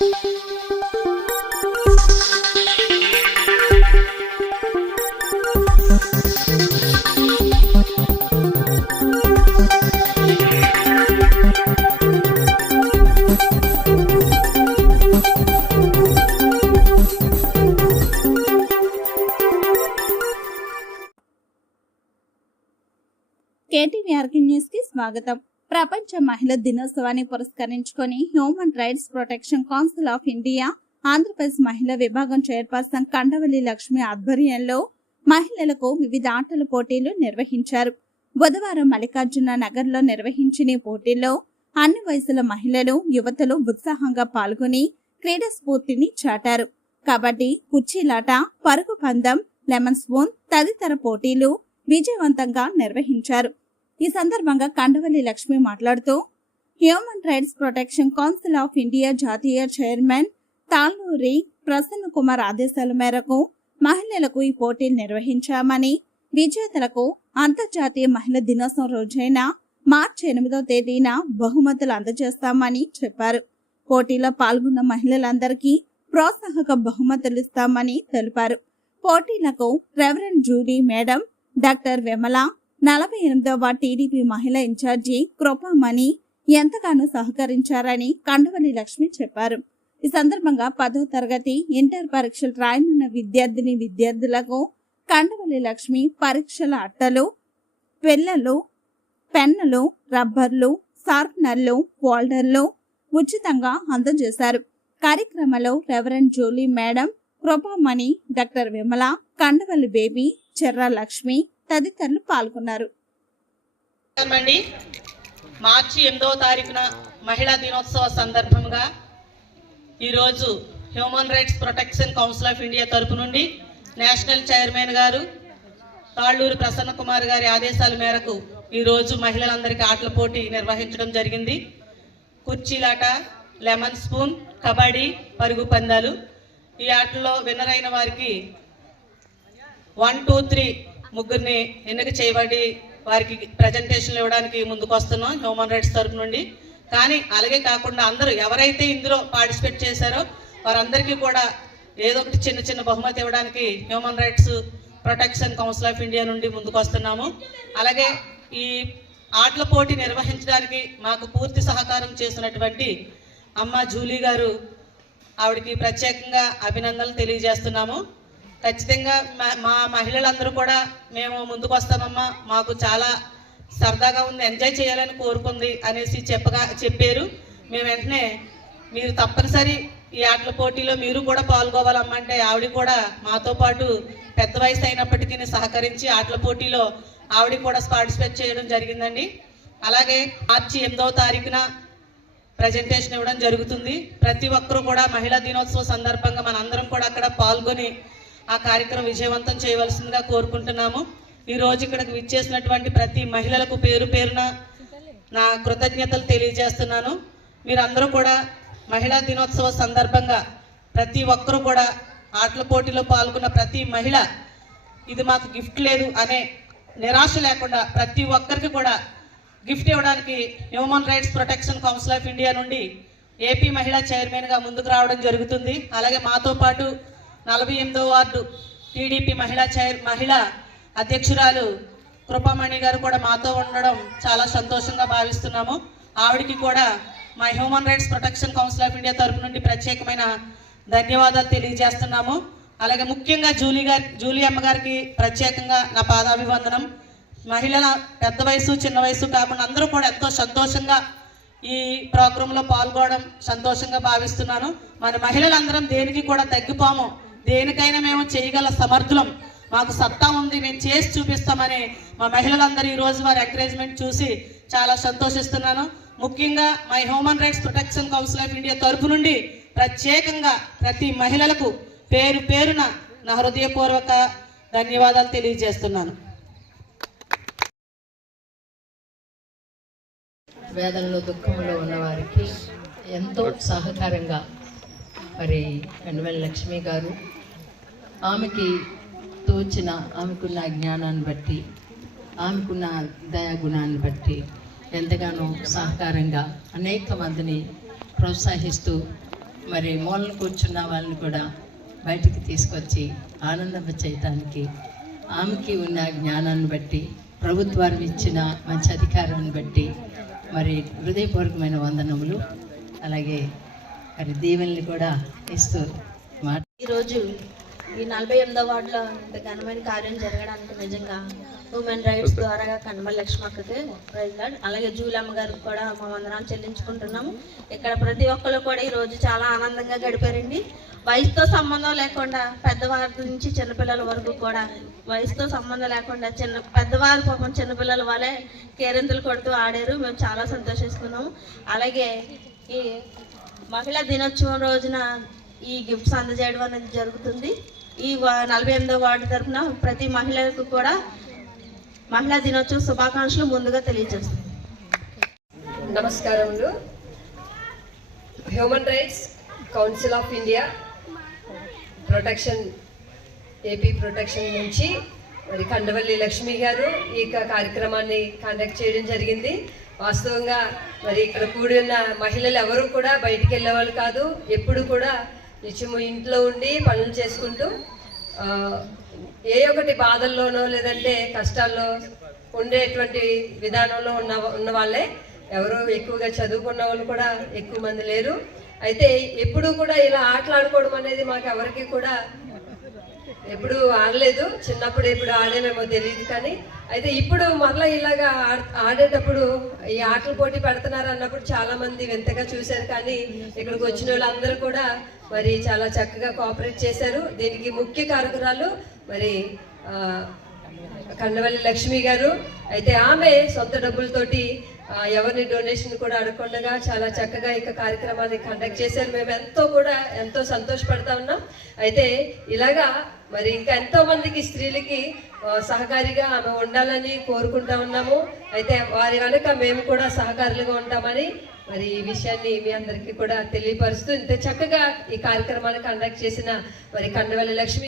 కేటీవీఆర్కి news కి స్వాగతం. ప్రపంచ మహిళా దినోత్సవాన్ని పురస్కరించుకొని human rights protection council of India Andhra Pradesh మహిళా విభాగం చైర్పర్సన్ కండవల్లి లక్ష్మి ఆధ్వర్యంలో మహిళలకు వివిధ ఆటల పోటీలు నిర్వహించారు. బుధవారం మల్లికార్జున నగర్ లో నిర్వహించిన పోటీల్లో అన్ని వయసుల మహిళలు, యువతులు ఉత్సాహంగా పాల్గొని క్రీడా స్ఫూర్తిని చాటారు. కబడ్డీ, కుర్చీలాట, పరుగు పందెం, లెమన్ స్పూన్ తదితర పోటీలు విజయవంతంగా నిర్వహించారు. ఈ సందర్భంగా కండవల్లి లక్ష్మి మాట్లాడుతూ human rights protection council of India జాతీయ చైర్మన్ తాళ్ళూరి ప్రసన్న కుమార్ ఆదేశాల మేరకు మహిళలకు ఈ పోటీలు నిర్వహించామని, విజేతలకు అంతర్జాతీయ మహిళా దినోత్సవం రోజైన మార్చి 8వ తేదీన బహుమతులు అందజేస్తామని చెప్పారు. పోటీలో పాల్గొన్న మహిళలందరికీ ప్రోత్సాహక బహుమతులు ఇస్తామని తెలిపారు. పోటీలకు reverend Julie madam, doctor Vimala, 48వ టీడీపీ మహిళా ఇన్ఛార్జి కృపమణి ఎంతగానో సహకరించారని కండవల్లి లక్ష్మి చెప్పారు. ఈ సందర్భంగా 10వ తరగతి ఇంటర్ పరీక్షలు రాయనున్న విద్యార్థులకు కండవల్లి లక్ష్మి పరీక్షల అట్టలు, పెన్నులు, రబ్బర్లు, షార్ప్నర్లు, ఫోల్డర్లు ఉచితంగా అందజేశారు. కార్యక్రమంలో reverend Julie madam, Krupamani, doctor Vimala, Kandavalli Baby, Cherra Lakshmi తదితరులు పాల్గొన్నారు. మార్చి 8వ తారీఖున మహిళా దినోత్సవ సందర్భంగా ఈరోజు human rights protection council of India తరపు నుండి నేషనల్ చైర్మన్ గారు తాళ్ళూరి ప్రసన్న కుమార్ గారి ఆదేశాల మేరకు ఈరోజు మహిళలందరికీ ఆటల పోటీ నిర్వహించడం జరిగింది. కుర్చీలాట, లెమన్ స్పూన్, కబడ్డీ, పరుగు పందాలు. ఈ ఆటల్లో విన్నర్ అయిన వారికి 1, 2, 3 ముగ్గురిని ఎన్నిక చేయబడి వారికి ప్రజెంటేషన్లు ఇవ్వడానికి ముందుకు వస్తున్నాం హ్యూమన్ రైట్స్ తరపు నుండి. కానీ అలాగే కాకుండా అందరూ ఎవరైతే ఇందులో పార్టిసిపేట్ చేశారో వారందరికీ కూడా ఏదో ఒకటి చిన్న చిన్న బహుమతి ఇవ్వడానికి human rights protection council of India నుండి ముందుకు వస్తున్నాము. అలాగే ఈ ఆటల పోటీ నిర్వహించడానికి మాకు పూర్తి సహకారం చేసినటువంటి అమ్మ జూలీ గారు, ఆవిడకి ప్రత్యేకంగా అభినందనలు తెలియజేస్తున్నాము. ఖచ్చితంగా మా మహిళలందరూ కూడా మేము ముందుకు వస్తామమ్మా, మాకు చాలా సరదాగా ఉంది, ఎంజాయ్ చేయాలని కోరుకుంది అనేసి చెప్పారు. మేము వెంటనే మీరు తప్పనిసరి ఈ ఆటల పోటీలో మీరు కూడా పాల్గొవాలమ్మంటే ఆవిడ కూడా మాతో పాటు పెద్ద వయసు అయినప్పటికీ సహకరించి ఆటల పోటీలో ఆవిడ కూడా పార్టిసిపేట్ చేయడం జరిగిందండి. అలాగే మార్చి 8వ తారీఖున ప్రజెంటేషన్ ఇవ్వడం జరుగుతుంది. ప్రతి ఒక్కరూ కూడా మహిళా దినోత్సవం సందర్భంగా మనందరం కూడా అక్కడ పాల్గొని ఆ కార్యక్రమం విజయవంతం చేయవలసిందిగా కోరుకుంటున్నాము. ఈ రోజు ఇక్కడికి విచ్చేసినటువంటి ప్రతి మహిళలకు పేరు పేరున నా కృతజ్ఞతలు తెలియజేస్తున్నాను. మీరందరూ కూడా మహిళా దినోత్సవ సందర్భంగా ప్రతి ఒక్కరూ కూడా ఆటల పోటీలో పాల్గొన్న ప్రతి మహిళ ఇది మాకు గిఫ్ట్ లేదు అనే నిరాశ లేకుండా ప్రతి ఒక్కరికి కూడా గిఫ్ట్ ఇవ్వడానికి human rights protection council of India నుండి ఏపీ మహిళా చైర్మన్గా ముందుకు రావడం జరుగుతుంది. అలాగే మాతో పాటు 48వ వార్డు టీడీపీ మహిళా అధ్యక్షురాలు కృపమణి గారు కూడా మాతో ఉండడం చాలా సంతోషంగా భావిస్తున్నాము. ఆవిడికి కూడా మా human rights protection council of India తరపు నుండి ప్రత్యేకమైన ధన్యవాదాలు తెలియజేస్తున్నాము. అలాగే ముఖ్యంగా జూలీ అమ్మగారికి ప్రత్యేకంగా నా పాదాభివందనం. మహిళల పెద్ద వయసు చిన్న వయసు కాకుండా అందరూ కూడా ఎంతో సంతోషంగా ఈ ప్రోగ్రాంలో పాల్గొనడం సంతోషంగా భావిస్తున్నాను. మన మహిళలందరం దేనికి కూడా తగ్గిపోము, దేనికైనా మేము చేయగల సమర్థులం, మాకు సత్తా ఉంది, మేము చేసి చూపిస్తామని మా మహిళలందరూ ఈరోజు వారి ఎంకరేజ్మెంట్ చూసి చాలా సంతోషిస్తున్నాను. ముఖ్యంగా మా human rights protection council of India తరపు నుండి ప్రత్యేకంగా ప్రతి మహిళలకు పేరు పేరున నా హృదయపూర్వక ధన్యవాదాలు తెలియజేస్తున్నాను. వేదనలో దుఃఖంలో ఉన్నవారికి ఎంతో సహకారంగా మరి కండవల్లి లక్ష్మి గారు ఆమెకి తోచిన ఆమెకున్న జ్ఞానాన్ని బట్టి ఆమెకున్న దయాగుణాన్ని బట్టి ఎంతగానో సహకారంగా అనేక మందిని ప్రోత్సహిస్తూ మరి మూలన కూర్చున్న వాళ్ళని కూడా బయటికి తీసుకొచ్చి ఆనందింపచేయటానికి ఆమెకి ఉన్న జ్ఞానాన్ని బట్టి ప్రభుత్వాలు ఇచ్చిన మంచి అధికారాన్ని బట్టి మరి హృదయపూర్వకమైన వందనములు, అలాగే మరి దీవెనలు కూడా ఇస్తూ ఈరోజు ఈ 48వ వార్డులో ఇంత ఘనమైన కార్యం జరగడానికి నిజంగా హ్యూమన్ రైట్స్ ద్వారా కనమల లక్ష్మక్కకి ప్రైజ్ లార్డ్, అలాగే జూలమ్మ గారికి కూడా మా వందనాలు చెల్లించుకుంటున్నాము. ఇక్కడ ప్రతి ఒక్కరు కూడా ఈరోజు చాలా ఆనందంగా గడిపారండి. వయసుతో సంబంధం లేకుండా పెద్దవారి నుంచి చిన్నపిల్లల వరకు కూడా వయసుతో సంబంధం లేకుండా పెద్దవారు పాపం చిన్నపిల్లల వాళ్ళే కేరింతలు కొడుతూ ఆడారు. మేము చాలా సంతోషిస్తున్నాము. అలాగే ఈ మహిళా దినోత్సవం రోజున ఈ గిఫ్ట్స్ అందజేయడం అనేది జరుగుతుంది. ఈ 48వ వార్డు తరఫున ప్రతి మహిళలకు కూడా మహిళా దినోత్సవ శుభాకాంక్షలు ముందుగా తెలియజేస్తుంది. నమస్కారములు. Human rights council of India AP protection నుంచి మరి కండవల్లి లక్ష్మి గారు ఈ కార్యక్రమాన్ని కండక్ట్ చేయడం జరిగింది. వాస్తవంగా మరి ఇక్కడ కూడి ఉన్న మహిళలు ఎవరు కూడా బయటికి వెళ్ళేవాళ్ళు కాదు. ఎప్పుడు కూడా నిత్యము ఇంట్లో ఉండి పనులు చేసుకుంటూ ఏ ఒకటి బాధల్లోనో లేదంటే కష్టాల్లో ఉండేటువంటి విధానంలో ఉన్న వాళ్ళే. ఎవరు ఎక్కువగా చదువుకున్న వాళ్ళు కూడా ఎక్కువ మంది లేరు. అయితే ఎప్పుడు కూడా ఇలా ఆటలాడుకోవడం అనేది మాకు ఎవరికి కూడా ఎప్పుడు ఆడలేదు. చిన్నప్పుడు ఎప్పుడు ఆడేమేమో తెలియదు. కానీ అయితే ఇప్పుడు మరలా ఇలాగా ఆడేటప్పుడు ఈ ఆటల పోటీ పెడుతున్నారు అన్నప్పుడు చాలా మంది వింతగా చూశారు. కానీ ఇక్కడికి వచ్చిన వాళ్ళందరూ కూడా మరి చాలా చక్కగా కోఆపరేట్ చేశారు. దీనికి ముఖ్య కారకురాలు మరి కండవల్లి లక్ష్మి గారు. అయితే ఆమె సొంత డబ్బులతోటి ఎవరిని డొనేషన్ కూడా అడగకుండా చాలా చక్కగా ఈ కార్యక్రమాన్ని కండక్ట్ చేశారు. మేము ఎంతో సంతోషపడతా ఉన్నాం. అయితే ఇలాగా మరి ఇంకా ఎంతో మందికి స్త్రీలకి సహకారిగా ఆమె ఉండాలని కోరుకుంటా ఉన్నాము. అయితే వారి వెనుక మేము కూడా సహకారులుగా ఉంటామని మరి ఈ విషయాన్ని మీ అందరికీ కూడా తెలియపరుస్తూ ఇంత చక్కగా ఈ కార్యక్రమాన్ని కండక్ట్ చేసిన మరి కండవల్లి లక్ష్మి